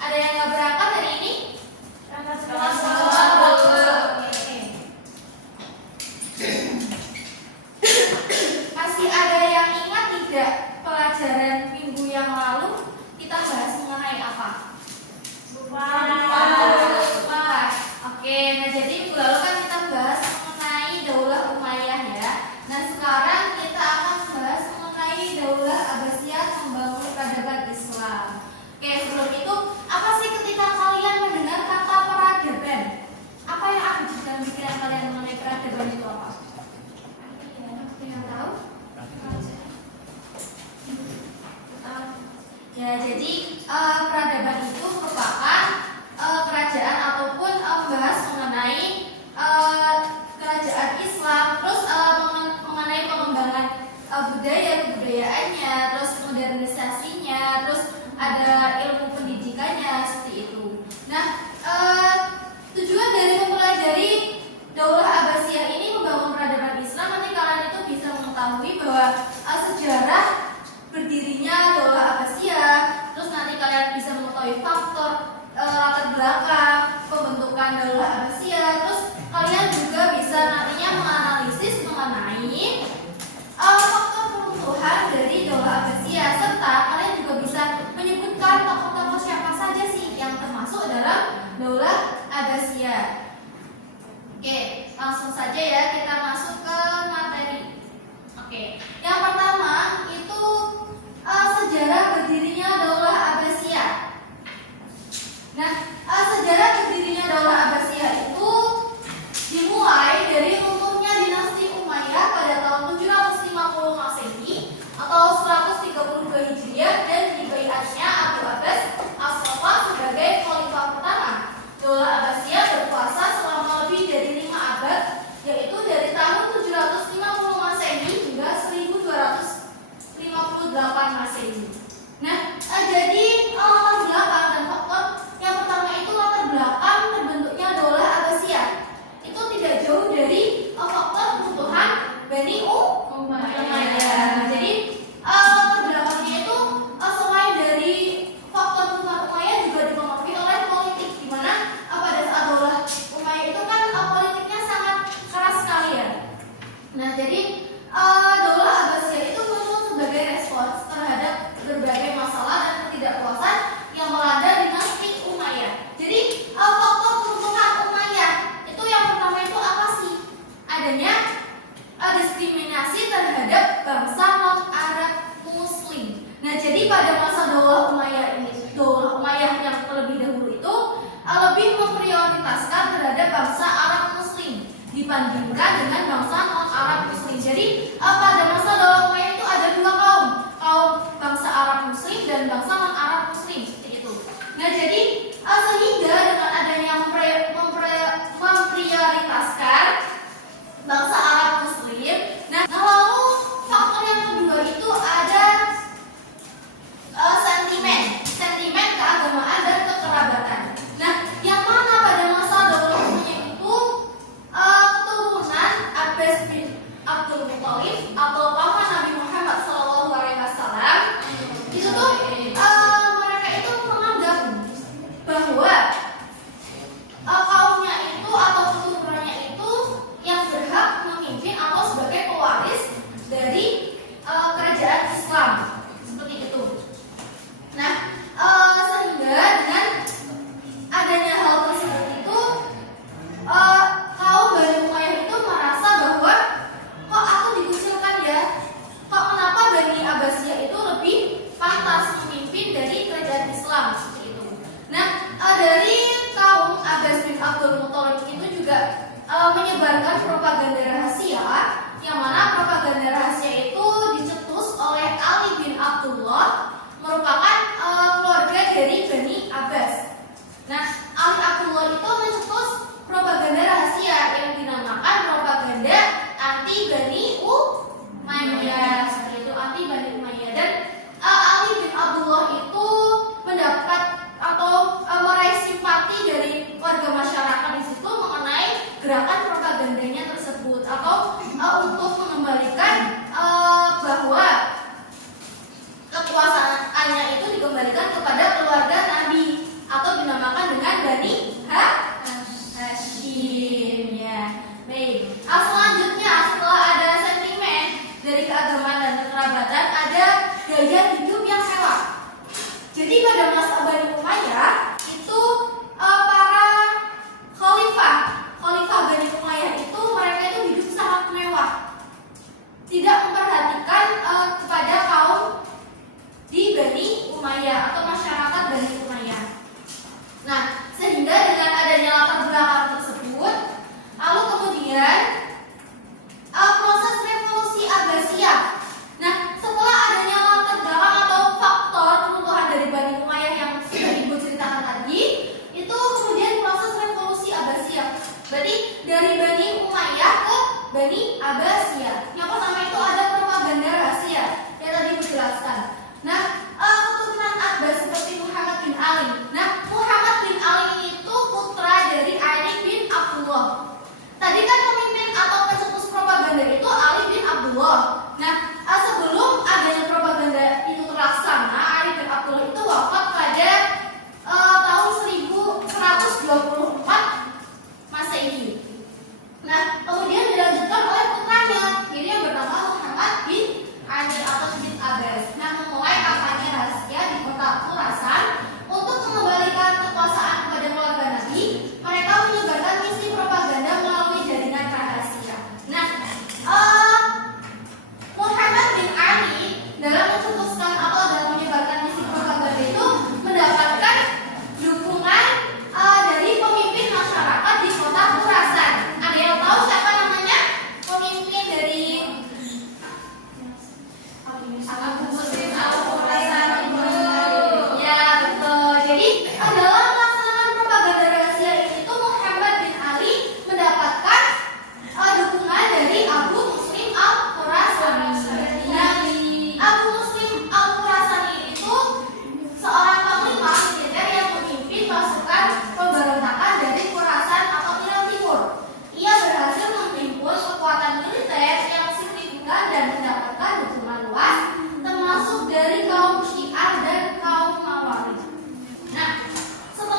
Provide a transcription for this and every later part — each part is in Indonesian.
Ada yang nggak berangkat hari ini? Berangkat Kelas sekolah. 2. Oke. Masih ada yang ingat tidak pelajaran minggu yang lalu kita bahas mengenai apa? Lupa. Oke, nah jadi minggu lalu kan kita bahas mengenai Daulah Umayyah ya. Nah sekarang kita akan bahas mengenai Daulah Abbasiyah membangun peradaban Islam. Oke, sebelum itu apa sih ketika kalian mendengar kata peradaban? Apa yang ada di dalam pikiran kalian mengenai peradaban itu apa? Ada yang tahu? Ya, jadi peradaban itu merupakan kerajaan ataupun membahas mengenai kerajaan Islam, terus mengenai pengembangan kebudayaannya, terus modernisasinya, terus ada ilmu pendidikannya seperti itu. Nah, tujuan dari mempelajari Daulah Abbasiyah ini membangun peradaban Islam, nanti kalian itu bisa mengetahui bahwa sejarah berdirinya Daulah Abbasiyah, terus nanti kalian bisa mengetahui faktor latar belakang pembentukan Daulah Abbasiyah, terus kalian juga bisa nantinya menganalisis mengenai faktor peruntuhan dari Daulah Abbasiyah, serta kalian juga bisa menyebutkan tokoh-tokoh siapa saja sih yang termasuk dalam Daulah Abbasiyah. Oke, langsung saja ya kita masuk ke materi. Oke, yang pertama itu sejarah berdirinya Daulah Abbasiyah. Nah, sejarah berdirinya Daulah Abbasiyah itu dimulai dari runtuhnya dinasti Umayyah pada tahun 750 Masehi atau 132 Hijriah dan dibaiatnya Abu Abbas As-Saffah sebagai khalifah pertama. Daulah Abbasiyah berkuasa selama lebih dari 5 abad, yaitu dari tahun 750 Masehi hingga 1258 Masehi. Nah, jadi latar belakang dan faktor yang pertama itu latar belakang terbentuknya Daulah Abbasiyah itu tidak jauh dari faktor kebutuhan Bani Umayyah. Jadi latar belakangnya itu selain dari faktor kebutuhan Umayyah juga dipengaruhi oleh politik, di mana pada saat Daulah Umayyah itu kan politiknya sangat keras sekali ya. Nah, jadi Daulah Abbasiyah itu muncul sebagai respons terhadap berbagai masalah dan ketidakpuasan yang melanda dinasti Umayyah. Jadi faktor kebutuhan Umayyah itu yang pertama itu apa sih? Adanya diskriminasi terhadap bangsa non-Arab Muslim. Nah, jadi pada masa Daulah Umayyah ini, Daulah Umayyah yang terlebih dahulu itu lebih memprioritaskan terhadap bangsa Arab Muslim dibandingkan dengan bangsa non-Arab Muslim. Jadi pada masa Daulah Umayyah itu ada dua kaum bangsa Arab Muslim dan bangsa non-Arab Muslim seperti itu. Nah, jadi sehingga dengan adanya memprioritaskan bangsa Arab Muslim, nah lalu faktor yang kedua itu ada sentimen keagamaan dan kekerabatan. Nah, yang mana pada masa Daulah Umayyah itu keturunan Bani Umayyah itu para khalifah Bani Umayyah itu mereka itu hidup sangat mewah, tidak memperhatikan kepada kaum di Bani Umayyah atau masyarakat Bani Umayyah. Nah, sehingga dengan adanya latar belakang tersebut, lalu kemudian proses revolusi Abbasiyah. Nah, setelah adanya latar belakang atau faktor runtuhan dari Bani Umayyah yang sudah Ibu ceritakan tadi, itu kemudian proses revolusi Abbasiyah. Berarti dari Bani Umayyah ke Bani Abbasiyah. Yang pertama itu ada propaganda rahasia yang tadi Ibu jelaskan. Nah, keturunan Abbas seperti Muhammad bin Ali. Nah, Muhammad bin Ali itu putra dari Ali bin Abdullah. Tadi kan pemimpin atau pencetus propaganda itu Ali bin Abdullah. Nah, sebelum adanya propaganda itu terlaksana, Ali bin Abdullah itu wafat pada tahun 1124 Masehi. Nah, kemudian dilanjutkan oleh putranya, jadi yang bernama Muhammad bin Ali atau bin Abbas. Nah, memulai kampanye rahasia di kota Khurasan untuk mengembalikan kekuasaan kepada keluarga Nabi. Mereka menyebarkan misi propaganda melalui jaringan rahasia. Nah, Muhammad bin Ali dalam mencetuskan atau dalam menyebarkan misi propaganda itu mendapatkan dukungan dari pemimpin masyarakat di kota Khurasan. Ada yang tahu siapa namanya? Pemimpin dari Abu Muslim Al-Khurasan itu. Ya, betul. Jadi dalam melaksanakan propaganda rahasia ini tuh Muhammad bin Ali mendapatkan dukungan dari Abu Muslim Al-Khurasani. Nah, Abu Muslim Al-Khurasani itu seorang panglima militer yang memimpin pasukan pemberontakan dari Khurasan atau Iran Timur. Ia berhasil menghimpun kekuatan militer yang signifikan dan mendapatkan dukungan luas, termasuk dari kaum Syiah dan kaum Mawarij. Nah, setelah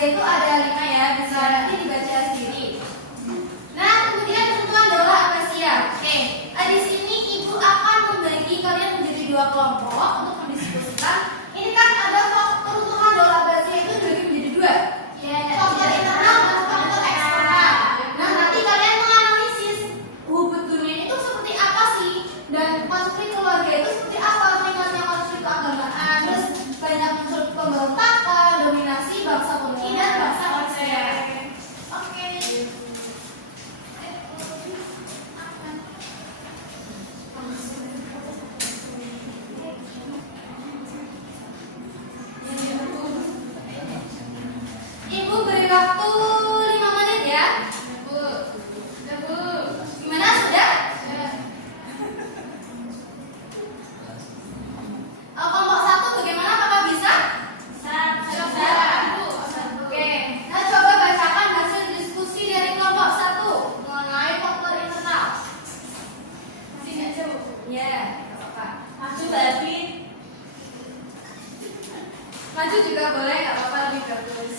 Abbasia itu ada 5 ya, bisa nanti dibaca sendiri. Nah, kemudian tentuan Daulah Abbasiyah. Oke, di sini ibu akan membagi kalian menjadi 2 kelompok untuk mendiskusikan. Ini kan ada kerutuhan Daulah Abbasiyah itu dibagi menjadi 2. Faktor internal dan faktor eksternal. Nah, nanti kalian menganalisis hubud dunia itu seperti apa sih, dan konflik keluarga itu seperti apa, meningkatnya konflik keagamaan, terus banyak muncul pemberontakan, dominasi bangsa Turki dan bangsa Persia. Oke. Ibu beri waktu 5 menit ya. Gimana, sudah? Kelompok 1 bagaimana, apakah bisa? Oke, nah coba bacakan hasil diskusi dari kelompok 1 mengenai faktor internal. Masih nggak jauh. Ya, nggak apa-apa. Maju tapi Maju juga boleh, nggak apa-apa, lebih bagus.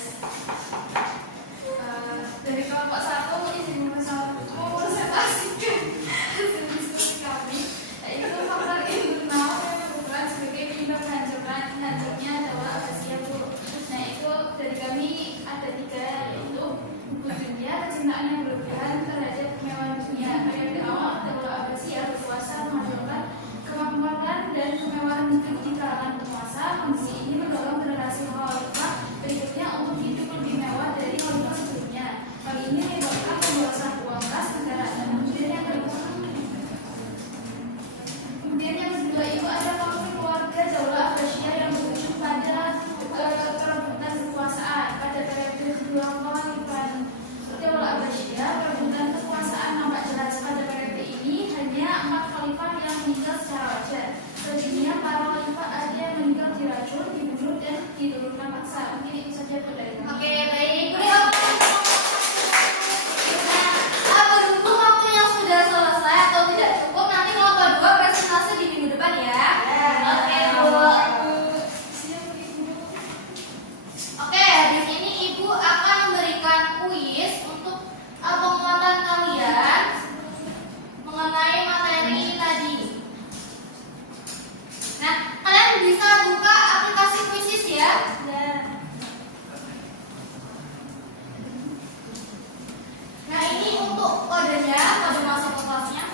dari kelompok 1 izin presentasikan hasil diskusi kami, yaitu faktor internal yang berperan sebagai penyebab hancurnya Daulah Abbasiyah, Bu. Nah, itu dari kami ada 3, yaitu hubud dunia, kecintaan yang berlebihan terhadap kemewahan dunia. Periode awal Daulah Abbasiyah berkuasa menghasilkan kemampuan dan kemewahan hidup di kalangan penguasa. Kondisi ini mendorong generasi khalifah berikutnya untuk hidup lebih mewah dari khalifah sebelumnya. Hal ini menyebabkan pemborosan uang kas negara. Dan kemudian yang kedua itu ada konflik keluarga Daulah Abbasiyah yang berujung pada perebutan kekuasaan. Pada periode kedua khalifah Daulah Abbasiyah, perebutan kekuasaan nampak jelas. Pada periode ini hanya 4 khalifah yang meninggal secara wajar. Selanjutnya para khalifah ada yang meninggal diracun, dibunuh, dan diturunkan paksa. Mungkin itu saja dari kami. Oke, baik. Berhubung waktunya sudah selesai atau tidak cukup, nanti kelompok 2 presentasi di minggu depan ya. Oke, Bu. Oke, di sini Ibu akan memberikan kuis untuk penguatan kalian mengenai materi tadi. Nah, kalian bisa buka aplikasi Quizzes ya. Nah, ini untuk kodenya, kode masuk ke kelasnya.